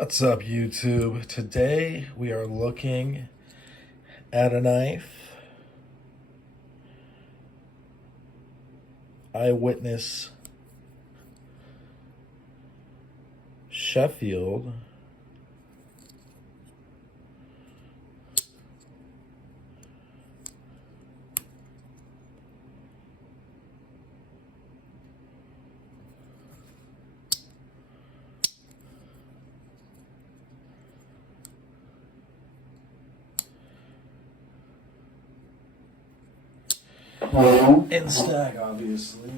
What's up, YouTube? Today we are looking at a knife. Eyewitness Sheffield. And Stag, obviously.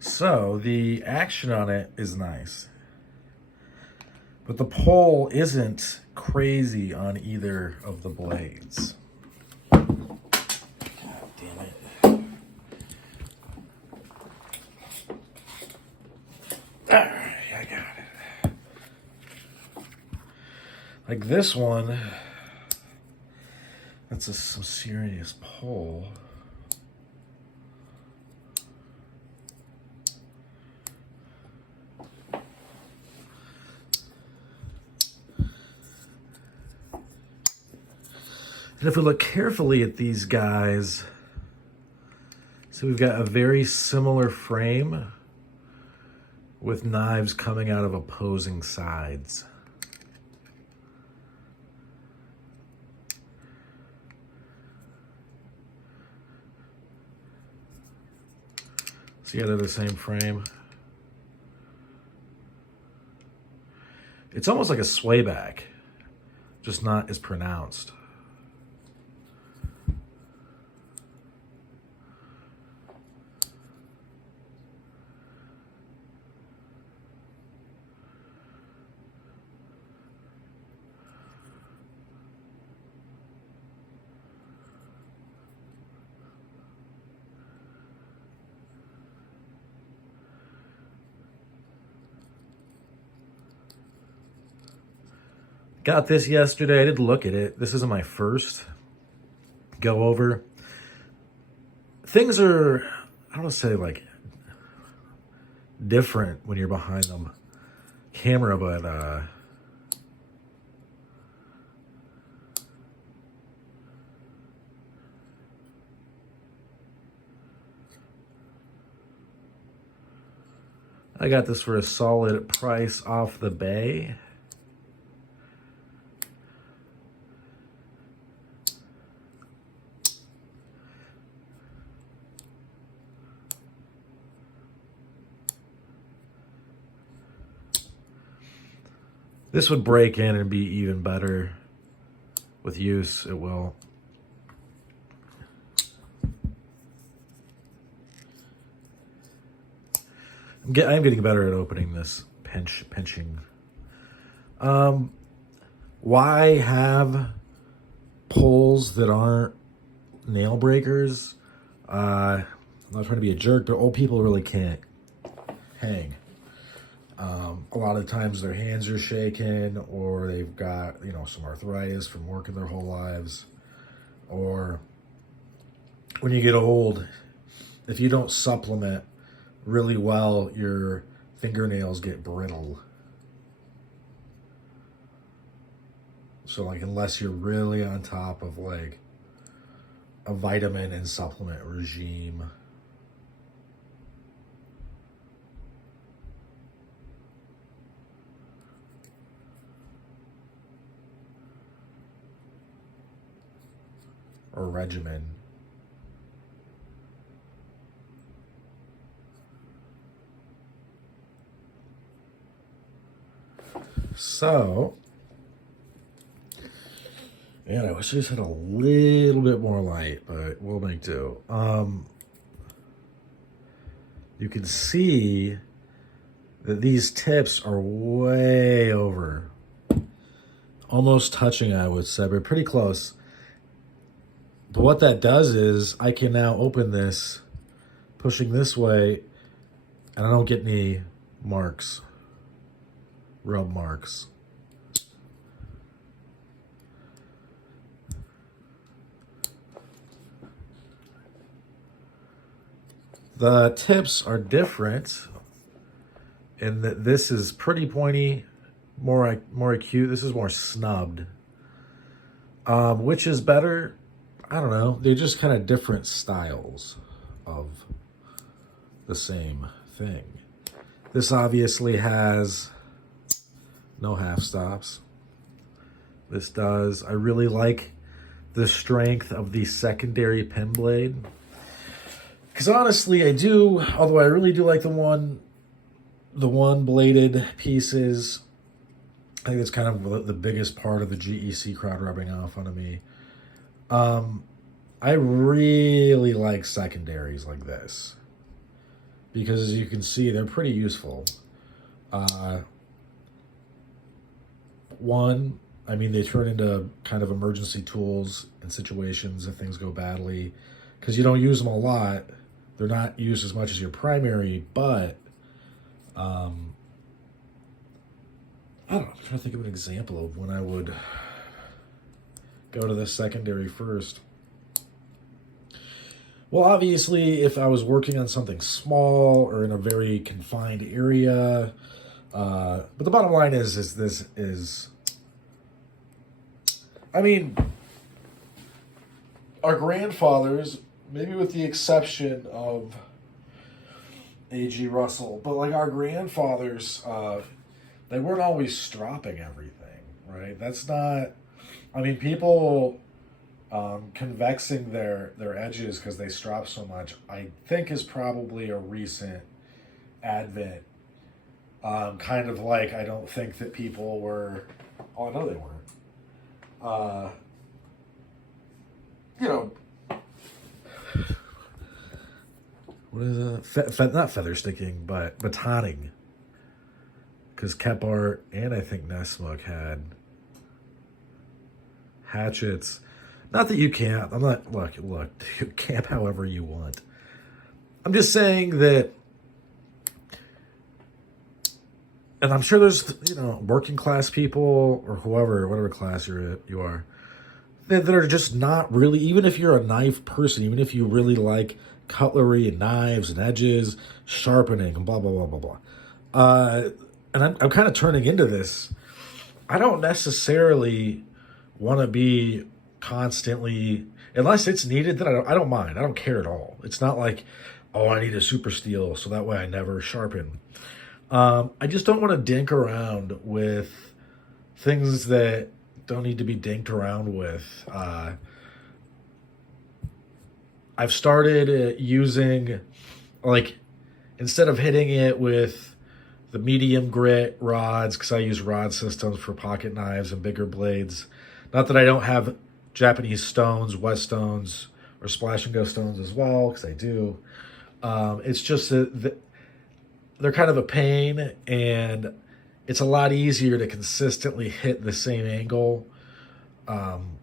So the action on it is nice, but the pull isn't crazy on either of the blades. God damn it. Alright, I got it. Like this one, that's some serious pull. And if we look carefully at these guys, so we've got a very similar frame with knives coming out of opposing sides. See how they're the same frame? It's almost like a swayback, just not as pronounced. Got this yesterday. I did look at it. This isn't my first go over. Things are, I don't want to say like different when you're behind the camera, but I got this for a solid price off the bay. This would break in and be even better with use. It will. I'm getting better at opening this pinching. Why have pulls that aren't nail breakers? I'm not trying to be a jerk, but old people really can't hang. A lot of times their hands are shaking, or they've got, some arthritis from working their whole lives. Or when you get old, if you don't supplement really well, your fingernails get brittle. So like, unless you're really on top of like a vitamin and supplement regime, or regimen. So, man, I wish I just had a little bit more light, but we'll make do. You can see that these tips are way over. Almost touching, I would say, but pretty close. But what that does is I can now open this, pushing this way, and I don't get any marks, rub marks. The tips are different in that this is pretty pointy, more acute. This is more snubbed, which is better. I don't know. They're just kind of different styles of the same thing. This obviously has no half stops. This does. I really like the strength of the secondary pin blade. Because honestly, I do, although I really do like the one bladed pieces. I think it's kind of the biggest part of the GEC crowd rubbing off onto me. I really like secondaries like this because, as you can see, they're pretty useful. One, I mean, they turn into kind of emergency tools in situations if things go badly because you don't use them a lot. They're not used as much as your primary, but I don't know. I'm trying to think of an example of when I would go to the secondary first. Well, obviously, if I was working on something small or in a very confined area, but the bottom line is this is, I mean, our grandfathers, maybe with the exception of A.G. Russell, but like our grandfathers, they weren't always stropping everything, right? That's not, I mean, people convexing their edges because they strop so much, I think is probably a recent advent. Kind of like, I don't think that people were, oh, no, they weren't. You know, what is that? Not feather sticking, but batoning. Because Kephart and I think Nessmuk had hatchets. Not that you can't. I'm not. Look. You camp however you want. I'm just saying that, and I'm sure there's working class people or whatever class you are, that are just not really. Even if you're a knife person, even if you really like cutlery and knives and edges, sharpening and blah blah blah blah blah. And I'm kind of turning into this. I don't necessarily want to be constantly, unless it's needed, then I don't mind. I don't care at all. It's not like, oh, I need a super steel so that way I never sharpen. I just don't want to dink around with things that don't need to be dinked around with. I've started using, like, instead of hitting it with the medium grit rods, because I use rod systems for pocket knives and bigger blades. Not that I don't have Japanese stones, wet stones, or splash and go stones as well, because I do. It's just that they're kind of a pain, and it's a lot easier to consistently hit the same angle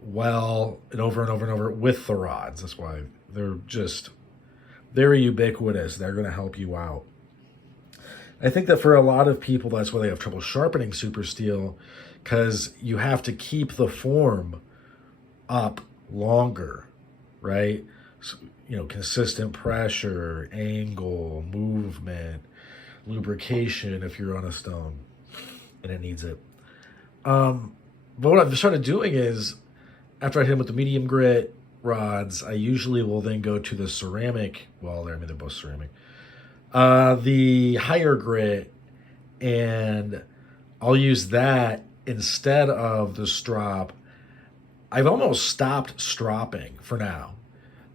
well and over and over and over with the rods. That's why they're just very ubiquitous. They're going to help you out. I think that for a lot of people, that's why they have trouble sharpening super steel, because you have to keep the form up longer, right? So, consistent pressure, angle, movement, lubrication if you're on a stone and it needs it. But what I've started doing is, after I hit them with the medium grit rods, I usually will then go to the ceramic. Well, they're both ceramic. The higher grit, and I'll use that instead of the strop. I've almost stopped stropping for now.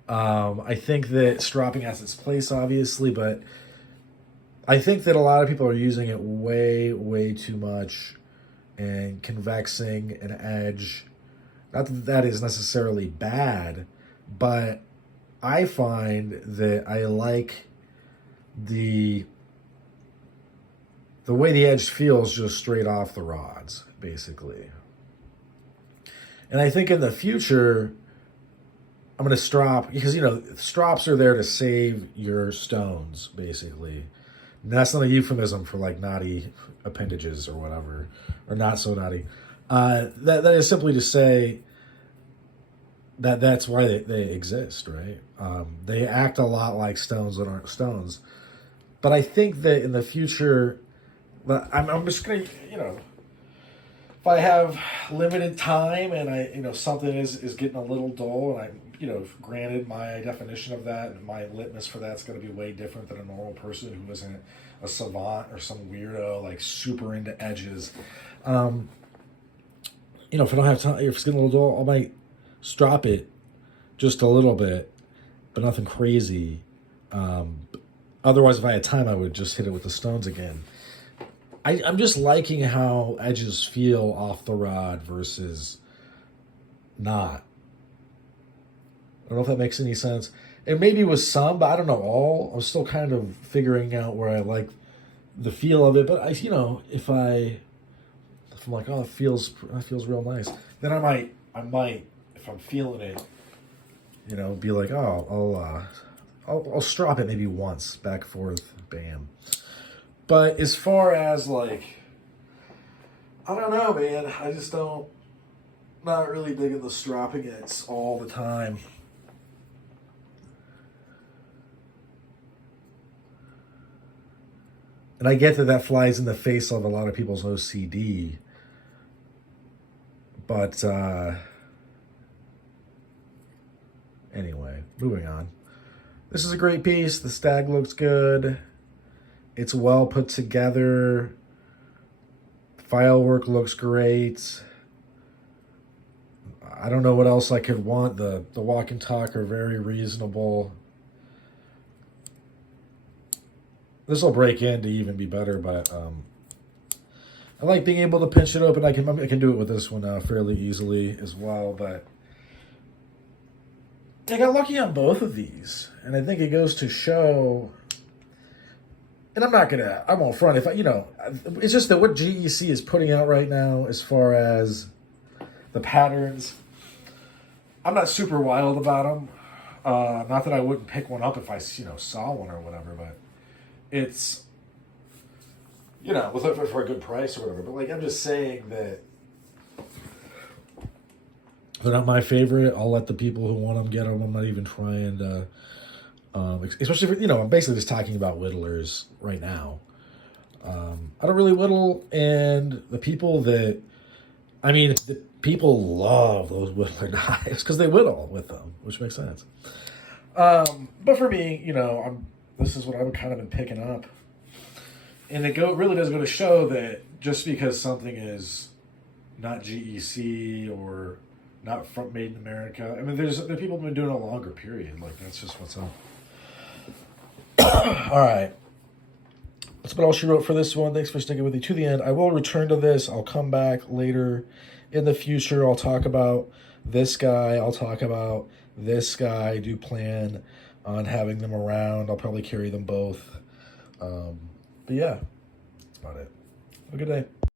I think that stropping has its place, obviously, but I think that a lot of people are using it way, way too much and convexing an edge. Not that that is necessarily bad, but I find that I like the way the edge feels just straight off the rods, basically. And I think in the future, I'm going to strop, because, you know, strops are there to save your stones, basically. And that's not a euphemism for like naughty appendages or whatever, or not so naughty. That is simply to say that's why they exist, right? They act a lot like stones that aren't stones. But I think that in the future, I'm just going to, you know, if I have limited time and something is getting a little dull, and granted, my definition of that and my litmus for that's going to be way different than a normal person who isn't a savant or some weirdo like super into edges. If I don't have time, if it's getting a little dull, I might strop it just a little bit, but nothing crazy. Otherwise, if I had time, I would just hit it with the stones again. I'm just liking how edges feel off the rod versus not. I don't know if that makes any sense. It maybe was some, but I don't know all. I'm still kind of figuring out where I like the feel of it. But if I'm like, oh, that feels real nice, then I might, if I'm feeling it, be like, oh, I'll strop it maybe once, back, forth, bam. But as far as like, I don't know, man. I just not really digging the stropping it all the time. And I get that flies in the face of a lot of people's OCD. But anyway, moving on. This is a great piece. The Stag looks good. It's well put together. File work looks great. I don't know what else I could want. The walk and talk are very reasonable. This will break in to even be better, but I like being able to pinch it open. I can do it with this one fairly easily as well, but I got lucky on both of these, and I think it goes to show. And I won't front if it's just that what GEC is putting out right now as far as the patterns, I'm not super wild about them. Not that I wouldn't pick one up if I saw one or whatever, but it's for a good price or whatever. But like, I'm just saying that they're not my favorite. I'll let the people who want them get them. I'm not even trying to. Especially for, I'm basically just talking about whittlers right now. I don't really whittle, and the people people love those whittler knives because they whittle with them, which makes sense. But for me, this is what I've kind of been picking up, and really does go to show that just because something is not GEC or not made in America, I mean, there are people who've been doing it a longer period. Like, that's just what's up. All right. That's about all she wrote for this one. Thanks for sticking with me to the end. I will return to this. I'll come back later in the future. I'll talk about this guy. I'll talk about this guy. I do plan on having them around. I'll probably carry them both. But yeah, that's about it. Have a good day.